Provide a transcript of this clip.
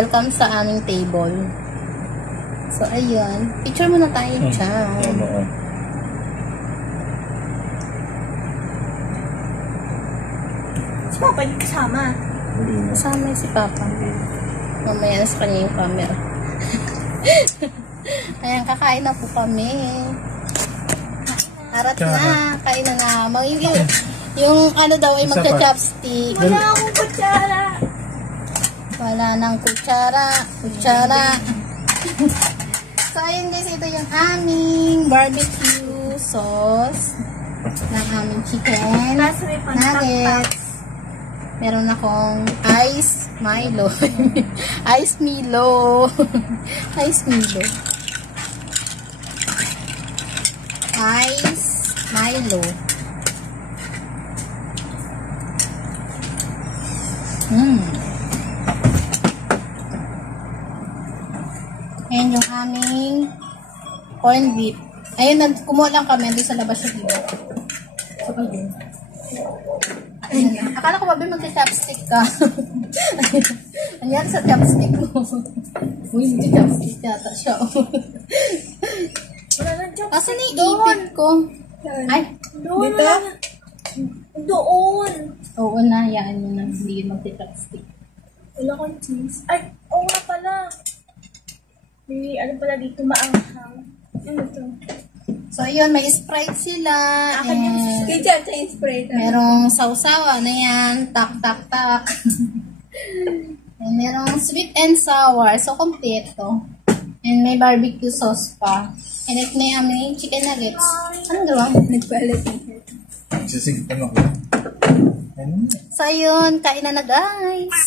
welcome sa aming table. So, ayun. Picture muna tayo dyan. Si Papa yung kasama. Kasama si Papa. Mamaya sa kanya yung camera. Ayan, kakain na po kami. Harat na. Kain na na. Yung ano daw ay magka-chopstick. Wala akong kutsara. Wala nang kutsara. So, ayun guys, ito yung aming barbecue sauce ng aming chicken nuggets. Meron akong ice Milo. Ice Milo. Ice Milo. Ice Milo. Ayan yung aming corned beef. Ayun, kumuha lang kami. Doon sa labas yung iba. So, ayun. Ayun na. Akala ko ba magka-chopstick ka? Ayan sa chopstick mo. Uy, hindi chopstick yata siya. Wala nang chopstick. Kasi naiipit ko. Ay, doon. Dito? Doon. Oo na, yan yun na. Hindi yun magka-chopstick. Wala kong cheese. Ay, oo nga pala. May ano pala dito, maanghang. Ano to? So, ayun, may Sprite sila. Akin yung kaya sa Sprite. Merong sausawa na yan. Tak. And merong sweet and sour. So, complete to. And may barbecue sauce pa. And it may aming chicken nuggets. Anong gawang? Nagpalit. Sisigpan ako. So, ayun. Kain na guys.